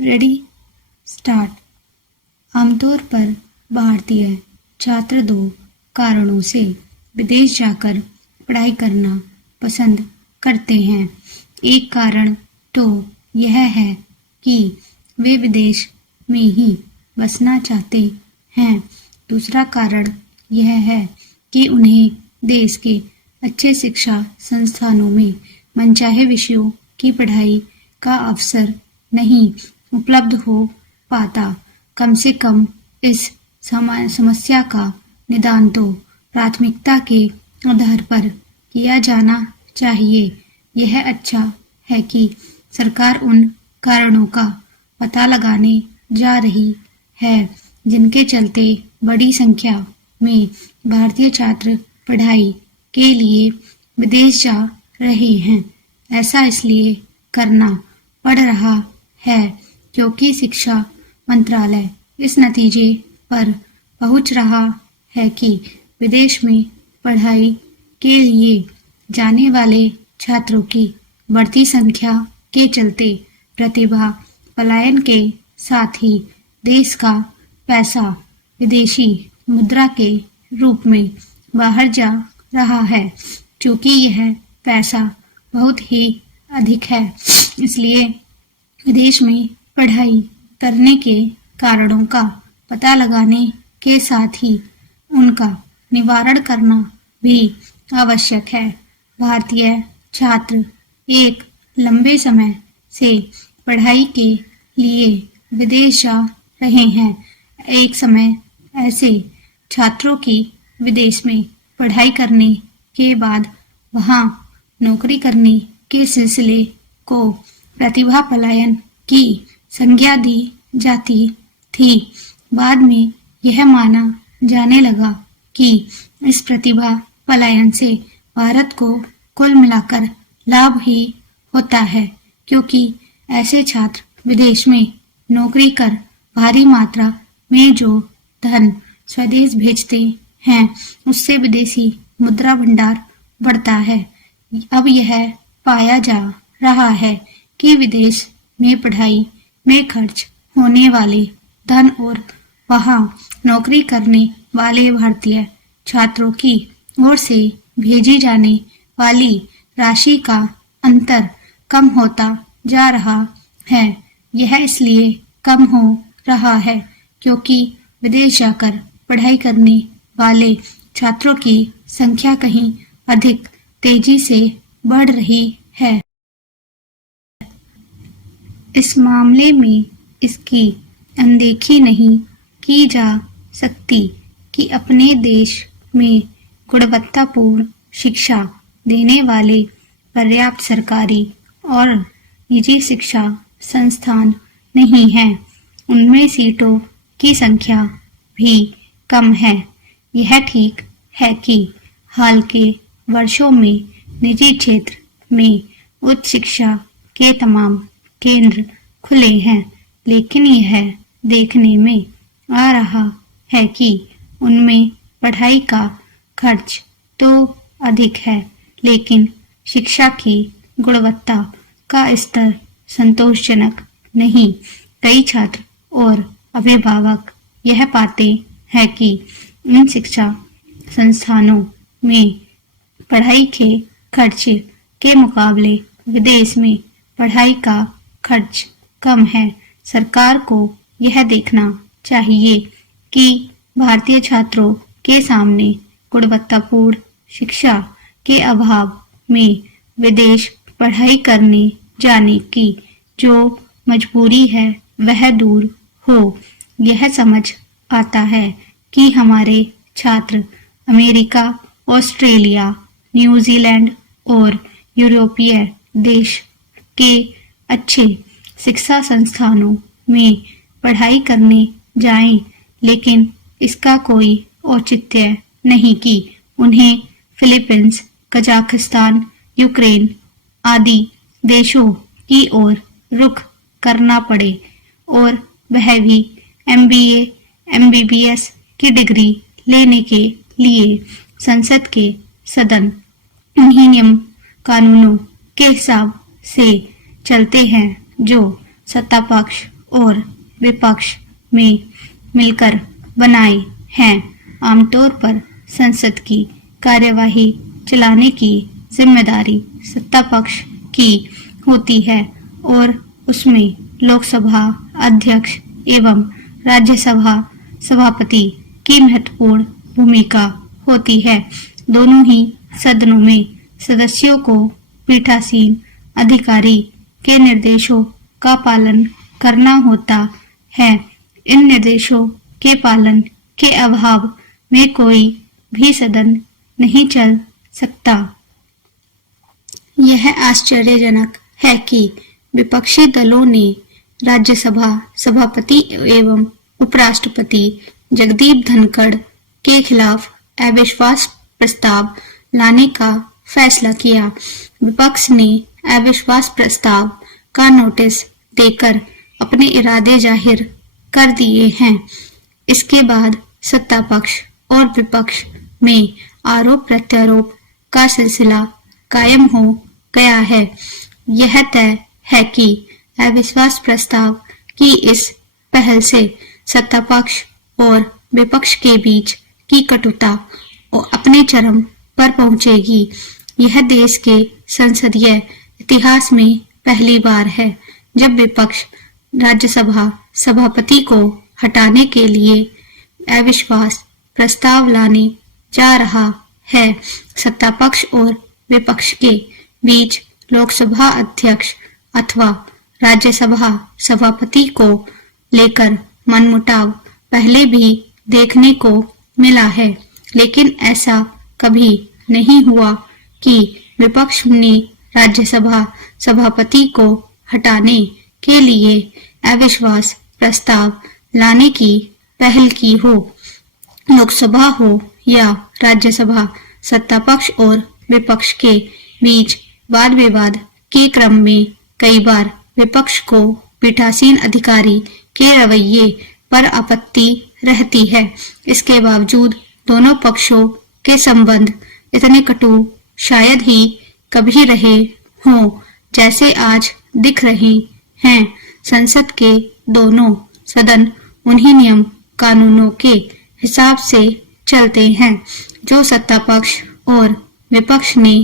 Ready start. आमतौर पर भारतीय छात्र दो कारणों से विदेश जाकर पढ़ाई करना पसंद करते हैं। एक कारण तो यह है कि वे विदेश में ही बसना चाहते हैं। दूसरा कारण यह है कि उन्हें देश के अच्छे शिक्षा संस्थानों में मनचाहे विषयों की पढ़ाई का अवसर नहीं उपलब्ध हो पाता। कम से कम इस समस्या का निदान तो प्राथमिकता के आधार पर किया जाना चाहिए। यह अच्छा है कि सरकार उन कारणों का पता लगाने जा रही है जिनके चलते बड़ी संख्या में भारतीय छात्र पढ़ाई के लिए विदेश जा रहे हैं। ऐसा इसलिए करना पड़ रहा है क्योंकि शिक्षा मंत्रालय इस नतीजे पर पहुंच रहा है कि विदेश में पढ़ाई के लिए जाने वाले छात्रों की बढ़ती संख्या के चलते प्रतिभा पलायन के साथ ही देश का पैसा विदेशी मुद्रा के रूप में बाहर जा रहा है। क्योंकि यह पैसा बहुत ही अधिक है, इसलिए विदेश में पढ़ाई करने के कारणों का पता लगाने के साथ ही उनका निवारण करना भी आवश्यक है। भारतीय छात्र एक लंबे समय से पढ़ाई के लिए विदेश जा रहे हैं। एक समय ऐसे छात्रों की विदेश में पढ़ाई करने के बाद वहां नौकरी करने के सिलसिले को प्रतिभा पलायन की संज्ञा दी जाती थी। बाद में यह माना जाने लगा कि इस प्रतिभा पलायन से भारत को कुल मिलाकर लाभ ही होता है, क्योंकि ऐसे छात्र विदेश में नौकरी कर भारी मात्रा में जो धन स्वदेश भेजते हैं उससे विदेशी मुद्रा भंडार बढ़ता है। अब यह पाया जा रहा है कि विदेश में पढ़ाई में खर्च होने वाले धन और वहां नौकरी करने वाले भारतीय छात्रों की ओर से भेजी जाने वाली राशि का अंतर कम होता जा रहा है। यह इसलिए कम हो रहा है क्योंकि विदेश जाकर पढ़ाई करने वाले छात्रों की संख्या कहीं अधिक तेजी से बढ़ रही है। इस मामले में इसकी अनदेखी नहीं की जा सकती कि अपने देश में गुणवत्तापूर्ण शिक्षा देने वाले पर्याप्त सरकारी और निजी शिक्षा संस्थान नहीं हैं। उनमें सीटों की संख्या भी कम है। यह ठीक है कि हाल के वर्षों में निजी क्षेत्र में उच्च शिक्षा के तमाम केंद्र खुले हैं, लेकिन यह देखने में आ रहा है कि उनमें पढ़ाई का खर्च तो अधिक है, लेकिन शिक्षा की गुणवत्ता का स्तर संतोषजनक नहीं। कई छात्र और अभिभावक यह पाते हैं कि इन शिक्षा संस्थानों में पढ़ाई के खर्च के मुकाबले विदेश में पढ़ाई का खर्च कम है। सरकार को यह देखना चाहिए कि भारतीय छात्रों के सामने गुणवत्तापूर्ण शिक्षा के अभाव में विदेश पढ़ाई करने जाने की जो मजबूरी है वह दूर हो। यह समझ आता है कि हमारे छात्र अमेरिका, ऑस्ट्रेलिया, न्यूजीलैंड और यूरोपीय देश के अच्छे शिक्षा संस्थानों में पढ़ाई करने जाएं, लेकिन इसका कोई औचित्य नहीं कि उन्हें फिलीपींस, कजाकिस्तान, यूक्रेन आदि देशों की ओर रुख करना पड़े और वह भी MBA, MBBS की डिग्री लेने के लिए। संसद के सदन उन्हीं नियम कानूनों के हिसाब से चलते हैं जो सत्ता पक्ष और विपक्ष में मिलकर बनाए हैं। आमतौर पर संसद की कार्यवाही चलाने की जिम्मेदारी सत्ता पक्ष की होती है और उसमें लोकसभा अध्यक्ष एवं राज्यसभा सभापति की महत्वपूर्ण भूमिका होती है। दोनों ही सदनों में सदस्यों को पीठासीन अधिकारी के निर्देशों का पालन करना होता है। इन निर्देशों के पालन के अभाव में कोई भी सदन नहीं चल सकता। यह आश्चर्यजनक है कि विपक्षी दलों ने राज्यसभा सभापति एवं उपराष्ट्रपति जगदीप धनखड़ के खिलाफ अविश्वास प्रस्ताव लाने का फैसला किया। विपक्ष ने अविश्वास प्रस्ताव का नोटिस देकर अपने इरादे जाहिर कर दिए हैं। इसके बाद सत्ता पक्ष और विपक्ष में आरोप प्रत्यारोप का सिलसिला कायम हो गया है। यह तय है कि अविश्वास प्रस्ताव की इस पहल से सत्ता पक्ष और विपक्ष के बीच की कटुता अपने चरम पर पहुंचेगी। यह देश के संसदीय इतिहास में पहली बार है जब विपक्ष राज्यसभा सभापति को हटाने के लिए अविश्वास प्रस्ताव लाने जा रहा है। सत्ता पक्ष और विपक्ष के बीच लोकसभा अध्यक्ष अथवा राज्यसभा सभापति को लेकर मनमुटाव पहले भी देखने को मिला है, लेकिन ऐसा कभी नहीं हुआ कि विपक्ष ने राज्यसभा सभापति को हटाने के लिए अविश्वास प्रस्ताव लाने की पहल की हो। लोकसभा हो या राज्यसभा, सत्ता पक्ष और विपक्ष के बीच वाद विवाद के क्रम में कई बार विपक्ष को पीठासीन अधिकारी के रवैये पर आपत्ति रहती है। इसके बावजूद दोनों पक्षों के संबंध इतने कटु शायद ही कभी रहे हों जैसे आज दिख रहे हैं। संसद के दोनों सदन उन्हीं नियम कानूनों के हिसाब से चलते हैं जो सत्ता पक्ष और विपक्ष ने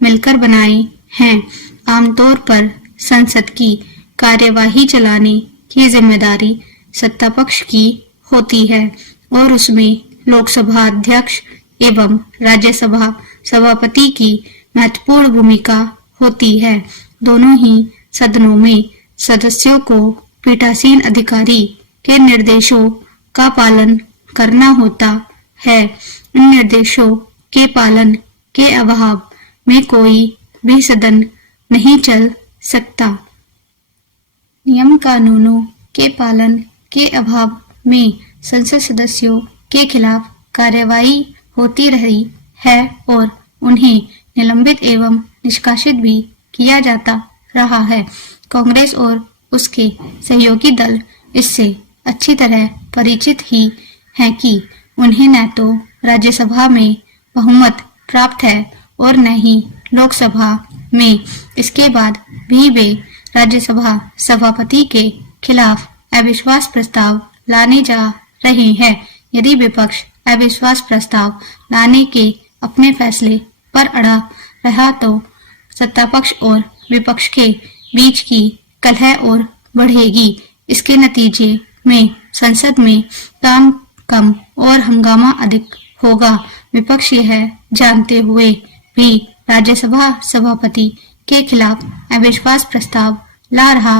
मिलकर बनाए हैं। आमतौर पर संसद की कार्यवाही चलाने की जिम्मेदारी सत्ता पक्ष की होती है और उसमें लोकसभा अध्यक्ष एवं राज्यसभा सभापति की महत्वपूर्ण भूमिका होती है। दोनों ही सदनों में सदस्यों को पीठासीन अधिकारी के निर्देशों का पालन करना होता है। इन निर्देशों के पालन के अभाव में कोई भी सदन नहीं चल सकता। नियम कानूनों के पालन के अभाव में संसद सदस्यों के खिलाफ कार्यवाही होती रही है और उन्हें निलंबित एवं निष्कासित भी किया जाता रहा है। कांग्रेस और उसके सहयोगी दल इससे अच्छी तरह परिचित ही हैं कि उन्हें न तो राज्यसभा में बहुमत प्राप्त है और न ही लोकसभा में। इसके बाद भी वे राज्यसभा सभापति के खिलाफ अविश्वास प्रस्ताव लाने जा रहे हैं। यदि विपक्ष अविश्वास प्रस्ताव लाने के अपने फैसले पर अड़ा रहा तो सत्ता पक्ष और विपक्ष के बीच की कलह और बढ़ेगी। इसके नतीजे में संसद में काम कम और हंगामा अधिक होगा। विपक्ष यह जानते हुए भी राज्यसभा सभापति के खिलाफ अविश्वास प्रस्ताव ला रहा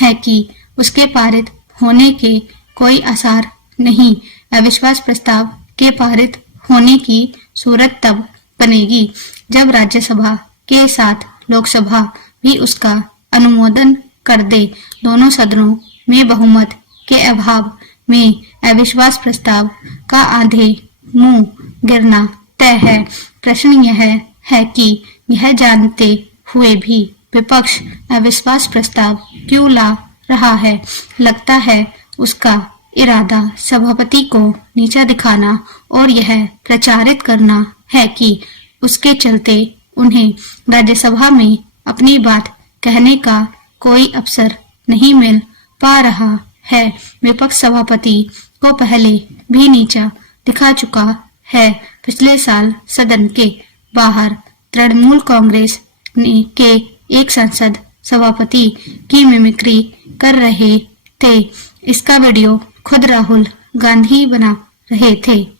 है कि उसके पारित होने के कोई आसार नहीं। अविश्वास प्रस्ताव के पारित होने की सूरत तब बनेगी जब राज्यसभा के साथ लोकसभा भी उसका अनुमोदन कर दे। दोनों सदनों में बहुमत के अभाव में अविश्वास प्रस्ताव का आधे मुंह गिरना तय है। प्रश्न यह है कि यह जानते हुए भी विपक्ष अविश्वास प्रस्ताव क्यों ला रहा है। लगता है उसका इरादा सभापति को नीचा दिखाना और यह प्रचारित करना है कि उसके चलते उन्हें राज्यसभा में अपनी बात कहने का कोई अवसर नहीं मिल पा रहा है। विपक्ष सभापति को पहले भी नीचा दिखा चुका है। पिछले साल सदन के बाहर तृणमूल कांग्रेस के एक संसद सभापति की मिमिक्री कर रहे थे। इसका वीडियो खुद राहुल गांधी बना रहे थे।